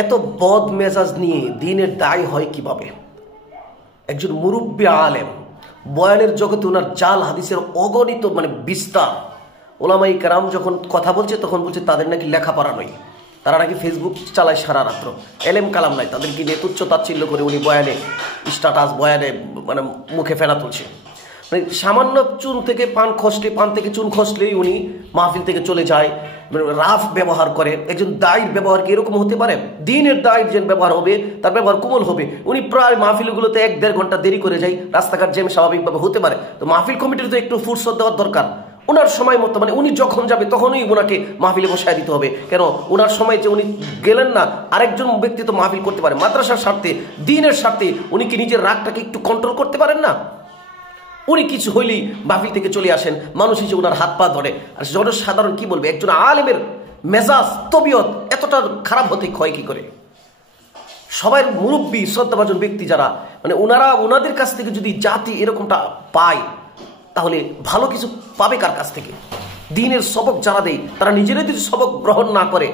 এত বদ মেজাজ নিয়ে দিনের দায় হয় কিভাবে? একজন মুরব্বী আলেম, বয়ানের জগতে ওনার জাল হাদিসের অগণিত বিস্তার। ওলামাই কেরাম যখন কথা বলছে তখন বলছে তাদের নাকি লেখাপড়া নয়, তারা নাকি ফেসবুক চালায় সারা রাত্র, এলেম কালাম নাই, তাদেরকে নিয়ে তুচ্ছ তাচ্ছিল্য করে উনি বয়ানে স্ট্যাটাস বয়ানে মুখে ফেনা তুলছে। সামান্য চুন থেকে পান খসলে, পান থেকে চুন খসলেই উনি মাহফিল থেকে চলে যায়, রাফ ব্যবহার করে। একজন দায়ের ব্যবহার কি এরকম হতে পারে? দিনের দায়ের যে ব্যবহার হবে তার ব্যবহার কোমল হবে। উনি প্রায় মাহফিলগুলোতে 1-1.5 ঘন্টা দেরি করে যায়, রাস্তাঘাট জ্যাম স্বাভাবিকভাবে হতে পারে। তো মাহফিল কমিটির তো একটু ফুরসত দেওয়ার দরকার। ওনার সময় মতো উনি যখন যাবে তখনই ওনাকে মাহফিলে বসায় দিতে হবে। কেন? ওনার সময় যে উনি গেলেন না, আরেকজন ব্যক্তি তো মাহফিল করতে পারে। মাদ্রাসার স্বার্থে, দিনের স্বার্থে উনি কি নিজের রাগটাকে একটু কন্ট্রোল করতে পারেন না? উনি কিছু হইলেই মাহফিল থেকে চলে আসেন, মানুষ এসে ওনার হাত পা ধরে। আর জনসাধারণ কি বলবে? একজন আলেমের মেজাজ তবিয়ত এতটা খারাপ হতে হয় কি করে? সবাই মুরব্বী শ্রদ্ধাভাজন ব্যক্তি যারা, ওনাদের কাছ থেকে যদি জাতি এরকমটা পায়, তাহলে ভালো কিছু পাবে কার কাছ থেকে? দিনের সবক যারা দেয় তারা নিজেরাই যদি সবক গ্রহণ না করে